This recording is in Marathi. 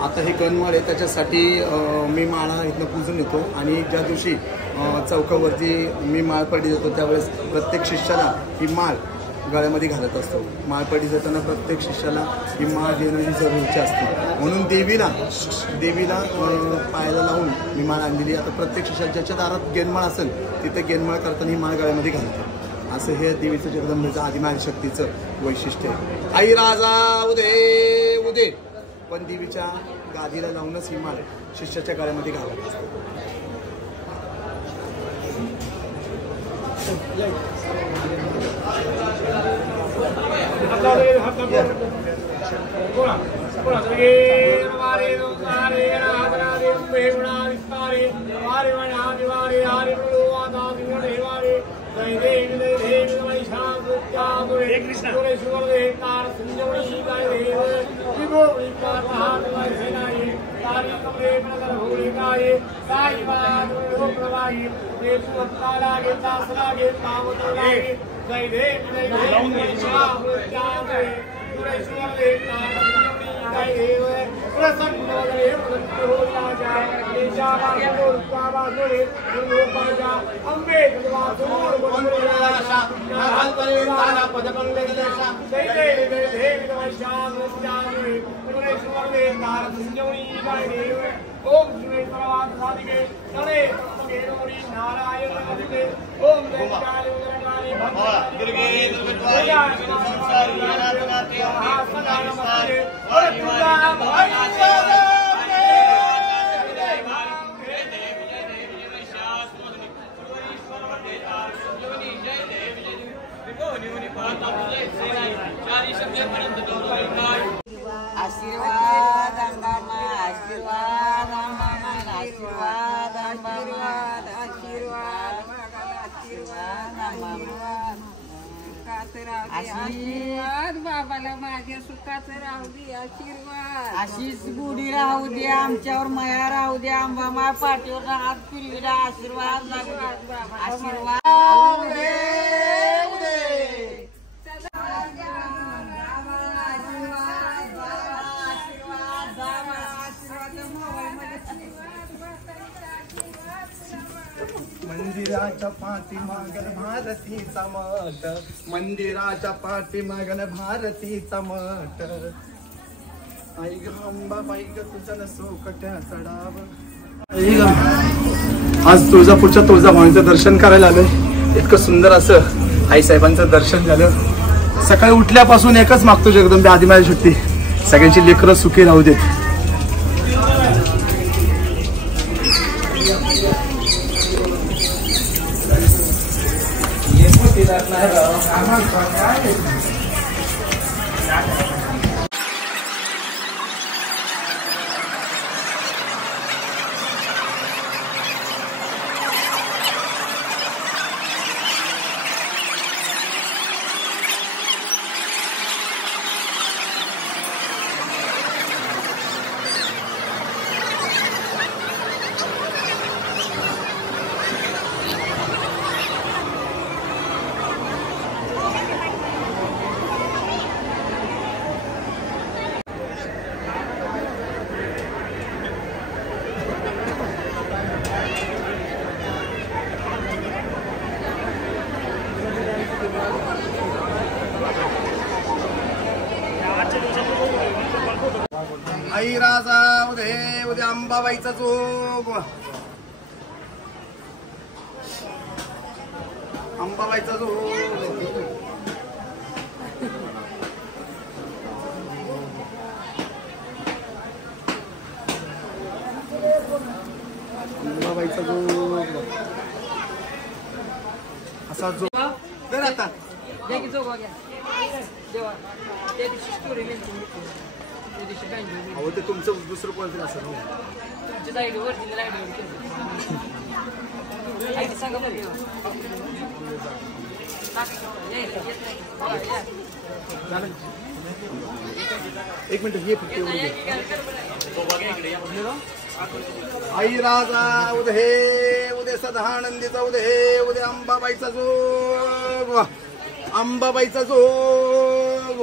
आता हे गणमाळ आहे त्याच्यासाठी मी माळा इथनं पूजून येतो आणि ज्या दिवशी चौकावरती मी माळ पडली जातो त्यावेळेस प्रत्येक शिष्याला ही माळ गळ्यामध्ये घालत असतो. माळ पडली जाताना प्रत्येक शिष्याला ही माळ घेणं ही जरुरीची असते म्हणून देवीला पायाला लावून मी माळ आणलेली. आता प्रत्येक शिष्या ज्याच्या दारात गेनमाळ असेल तिथे गेनमाळ करताना ही माळ गळ्यामध्ये घालतो. असं हे देवीचं जगदंबेचं आदिमाय शक्तीचं वैशिष्ट्य आहे. आई राजा उदे उदे पण देवीच्या गादीला लावूनच ही माळ शिष्याच्या गळ्यामध्ये घालत असते. आशीर्वाद बाबाला माझ्या सुखाचं राहू दे. आशीर्वाद अशीच गुढी राहू दे आमच्यावर माया राहू दे. आंबा माय पाठीवर हात फिरविला आशीर्वाद लागू दे. आशीर्वाद मंदिराच्या पाठीमागन भारतीचा मठ, मंदिराच्या पाठीमागन भारतीचा मठ. आई ग अंबाबाई ग तुझं सोकट्या चढाव. आज तुळजापूरच्या तुळजाभवानीचं दर्शन करायला आलोय. इतकं सुंदर असं आईसाहेबांचं दर्शन झालं. सकाळी उठल्यापासून एकच मागतो जगदंबे आदिमाय शक्ती सगळ्यांची लेकरं सुखी राहू देत. आई राजा उदे उद्या अंबाबाईचा जोग, अंबाबाईचा जोग. अंबाबाईचा जोग असा जोग कर आता. अहो ते तुमचं दुसरं कोणतं असेल. तुमच्या आयडी ओरिजिनल आयडी आयडी सांगा बरं एक मिनिट ये फक्त आई राजा उदे उदे सदानंदीचा उदे अंबाबाईचा जोग अंबाबाईचा जोग